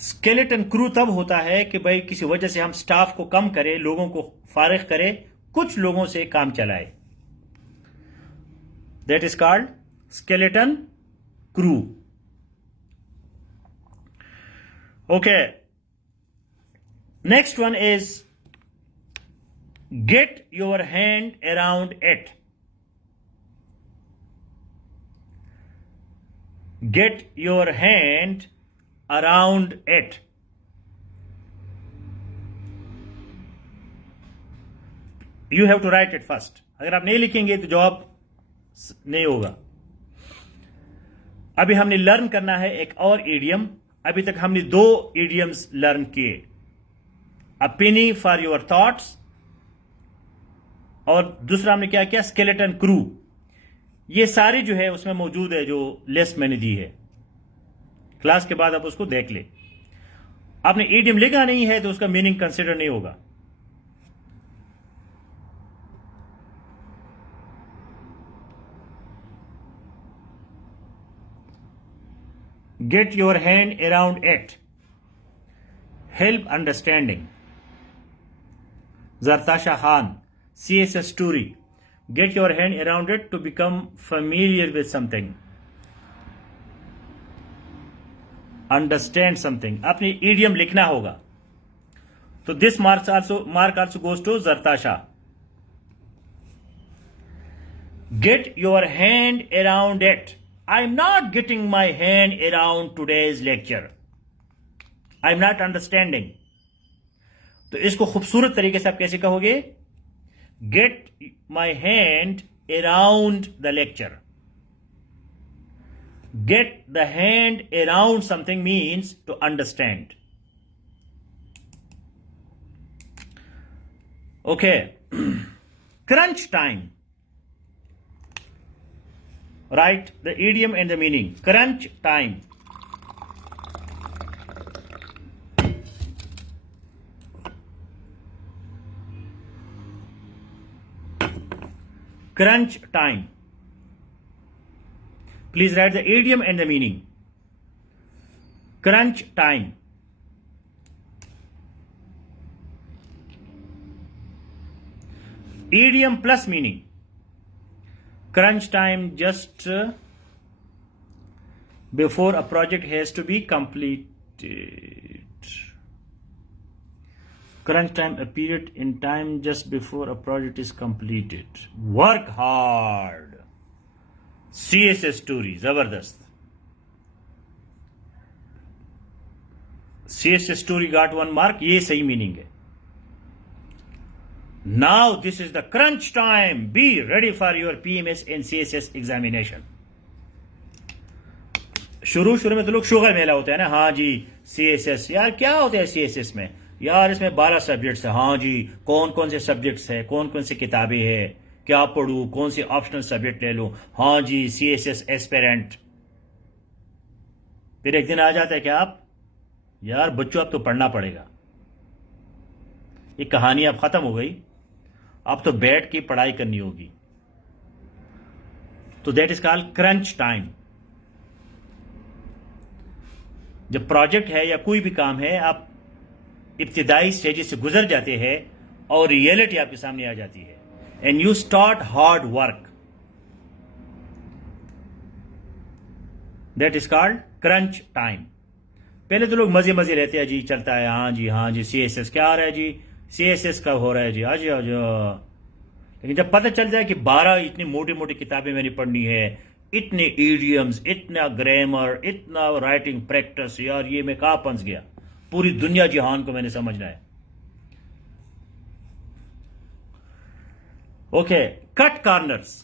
स्केलेटन क्रू तब होता है कि भाई किसी वजह से हम स्टाफ को कम करें, लोगों को फारिग करें, कुछ लोगों से काम चलाए. That is called skeleton crew. Okay, next one is get your hand around it. Gate your hand around it. You have to write it first. अगर आप नहीं लिखेंगे तो जवाब नहीं होगा. अभी हमने लर्न करना है एक और इडियम. अभी तक हमने 2 इडियम्स लर्न किए. अ पेनी फॉर योर थॉट्स, और दूसरा हमने क्या किया, स्केलेटन क्रू. ये सारी जो है उसमें मौजूद है, जो लिस्ट मैंने दी है. क्लास के बाद आप उसको देख ले. आपने इडियम लिखा नहीं है तो उसका मीनिंग कंसिडर नहीं होगा. Get your hand around it. Help understanding. Zartasha Khan, CSS story. Get your hand around it to become familiar with something. Understand something. अपनी इडियम लिखना होगा. तो this mark also goes to Zartasha. Get your hand around it. I am not getting my hand around today's lecture. I am not understanding. तो इसको खूबसूरत तरीके से आप कैसे कहोगे, get my hand around the lecture. Get the hand around something means to understand. Okay. Crunch time. Write the idiom and the meaning. Crunch time. Crunch time. Please write the idiom and the meaning. Crunch time. Idiom plus meaning. Crunch time just before a project has to be completed. Crunch time, a period in time just before a project is completed. Work hard. CSS story जबरदस्त. CSS story got 1 mark. ये सही meaning है. Now this is the crunch time. Be ready for your PMS and CSS examination. शुरू में तो लोग sugar मेला होता है ना. हाँ जी, CSS यार क्या होता है CSS में, यार इसमें 12 सब्जेक्ट्स है. हाँ जी, कौन कौन से सब्जेक्ट्स है, कौन कौन सी किताबें हैं, क्या पढ़ूं, कौन सी ऑप्शनल सब्जेक्ट ले लूं. हाँ जी, CSS एस्पिरेंट. फिर एक दिन आ जाता है कि आप, यार बच्चों अब तो पढ़ना पड़ेगा. ये कहानी अब खत्म हो गई, अब तो बैठ के पढ़ाई करनी होगी. तो that is called crunch time. जब प्रोजेक्ट है या कोई भी काम है, आप इब्तिदाई स्टेजेस से गुजर जाते हैं और रियलिटी आपके सामने आ जाती है. And you start hard work. That is called crunch time. पहले तो लोग मजे मजे रहते हैं जी, चलता है, हाँ जी CSS क्या आ रहा है जी, CSS कब हो रहा है जी, आज आज। लेकिन जब पता चल जाए कि 12 इतनी मोटी मोटी किताबें मैंने पढ़नी है, इतने इडियम्स, इतना ग्रामर, इतना राइटिंग प्रैक्टिस, यार ये मैं कहाँ फंस गया, पूरी दुनिया जहान को मैंने समझना है। Okay, cut corners.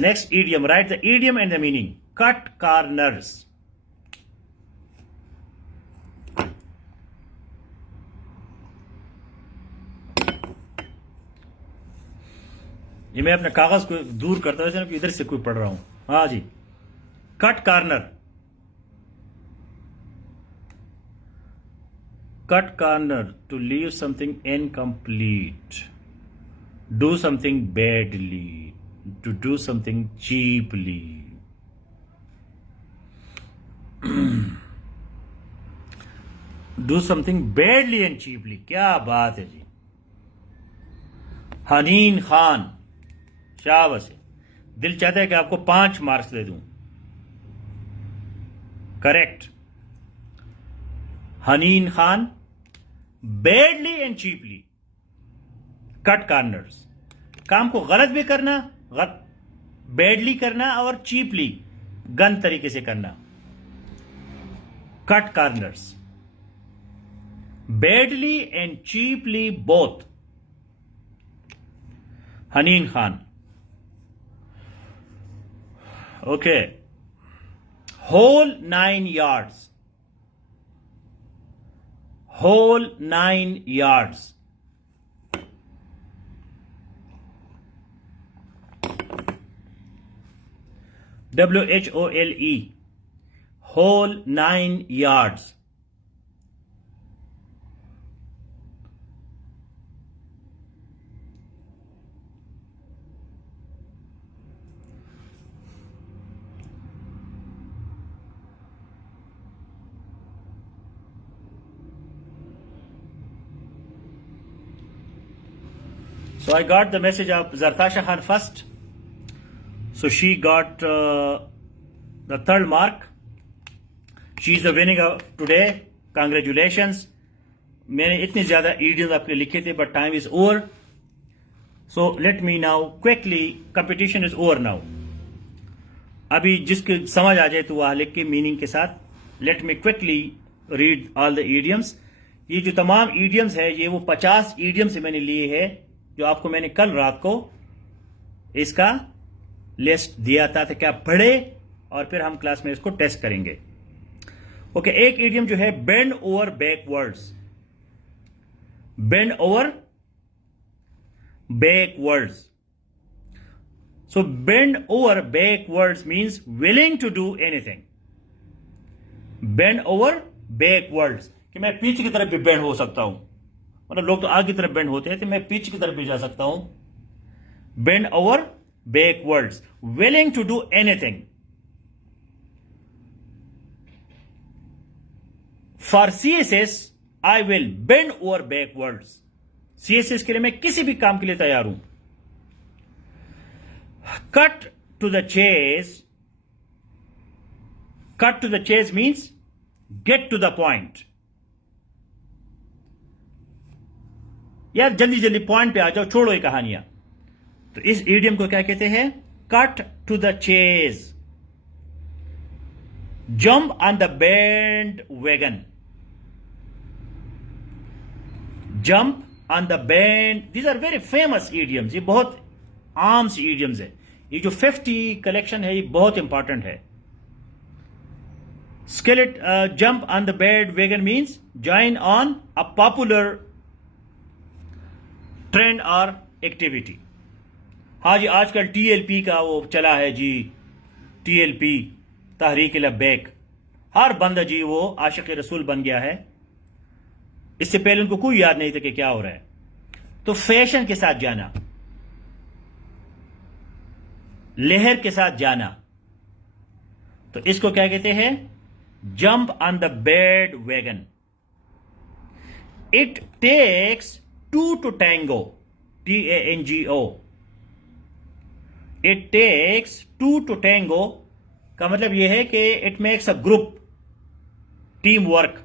Next idiom, write the idiom and the meaning. Cut corners. ये मैं अपने कागज को दूर करता हूं कि इधर से कोई पढ़ रहा हूं। हाँ जी, cut corner. Cut corner, to leave something incomplete, do something badly, to do something cheaply. Do something badly and cheaply. क्या बात है जी। हनीन खान, शाबाश है। दिल चाहता है कि आपको 5 मार्क्स दे दूं। Correct. हनीन Khan, badly and cheaply, cut corners. काम को गलत भी करना, बैडली करना, और चीपली, गंद तरीके से करना। Cut corners, badly and cheaply both. Haneen Khan. Okay, whole 9 yards, whole 9 yards। WHOLE, whole 9 yards. So I got the message of Zartasha Khan first. So she got the 3rd mark. She is the winner of today. Congratulations. मैंने इतने ज़्यादा idioms आपके लिखे थे, but time is over. So let me now quickly, competition is over now. अभी जिसके समझ आ जाए तो वह लिख के मीनिंग के साथ, let me quickly read all the idioms. ये जो तमाम idioms है, ये वो 50 idioms से मैंने लिए है, जो आपको मैंने कल रात को इसका लिस्ट दिया था कि आप पढ़े और फिर हम क्लास में इसको टेस्ट करेंगे। ओके, एक इडियम जो है bend over backwards. Bend over backwards. So bend over backwards means willing to do anything. Bend over backwards, कि मैं पीछे की तरफ भी बेंड हो सकता हूं, मतलब लोग तो आगे की तरफ बेंड होते हैं, तो मैं पीछे की तरफ भी जा सकता हूं। Bend over backwards, willing to do anything. For CSS, I will bend over backwards. CSS के लिए मैं किसी भी काम के लिए तैयार हूं। Cut to the chase. Cut to the chase means get to the point. यार जल्दी जल्दी पॉइंट पे आ जाओ, छोड़ो ये कहानियां। तो इस इडियम को क्या कहते हैं? Cut to the chase. Jump on the band wagon. Jump on the band, these are very famous idioms. ये बहुत आम सी इडियम्स है। ये जो 50 कलेक्शन है, ये बहुत इंपॉर्टेंट है। स्केलेट, jump on the band wagon means join on a popular trend और एक्टिविटी। हाँ जी, आजकल TLP का वो चला है जी, TLP, तहरीक लब्बैक। हर बंदा जी वो आशिक रसूल बन गया है। इससे पहले उनको कोई याद नहीं था कि क्या हो रहा है। तो फैशन के साथ जाना, लहर के साथ जाना, तो इसको क्या कहते हैं? Jump on the bandwagon. It takes 2 to tango, TANGO. It takes two to tango का मतलब ये है कि it makes a group, teamwork.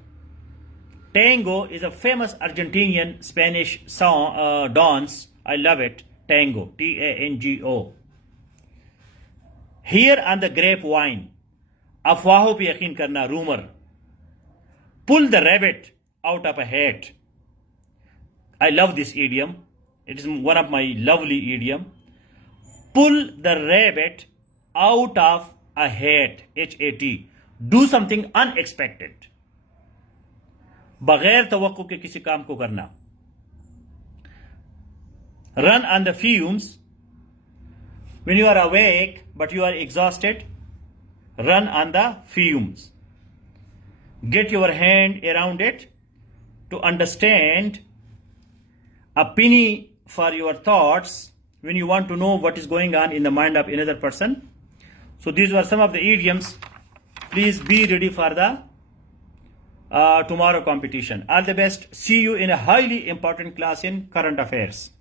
Tango is a famous Argentinian Spanish song, dance. I love it. Tango, Tango. Here on the grapevine, अफवाहों पे यकीन करना, rumor. Pull the rabbit out of a hat. I love this idiom. It is one of my lovely idiom. Pull the rabbit out of a hat. Hat. Do something unexpected. बगैर तवक्को के किसी काम को करना. Run on the fumes. When you are awake but you are exhausted, run on the fumes. Get your hand around it to understand. A penny for your thoughts when you want to know what is going on in the mind of another person. So these were some of the idioms. Please be ready for the tomorrow competition. All the best. See you in a highly important class in current affairs.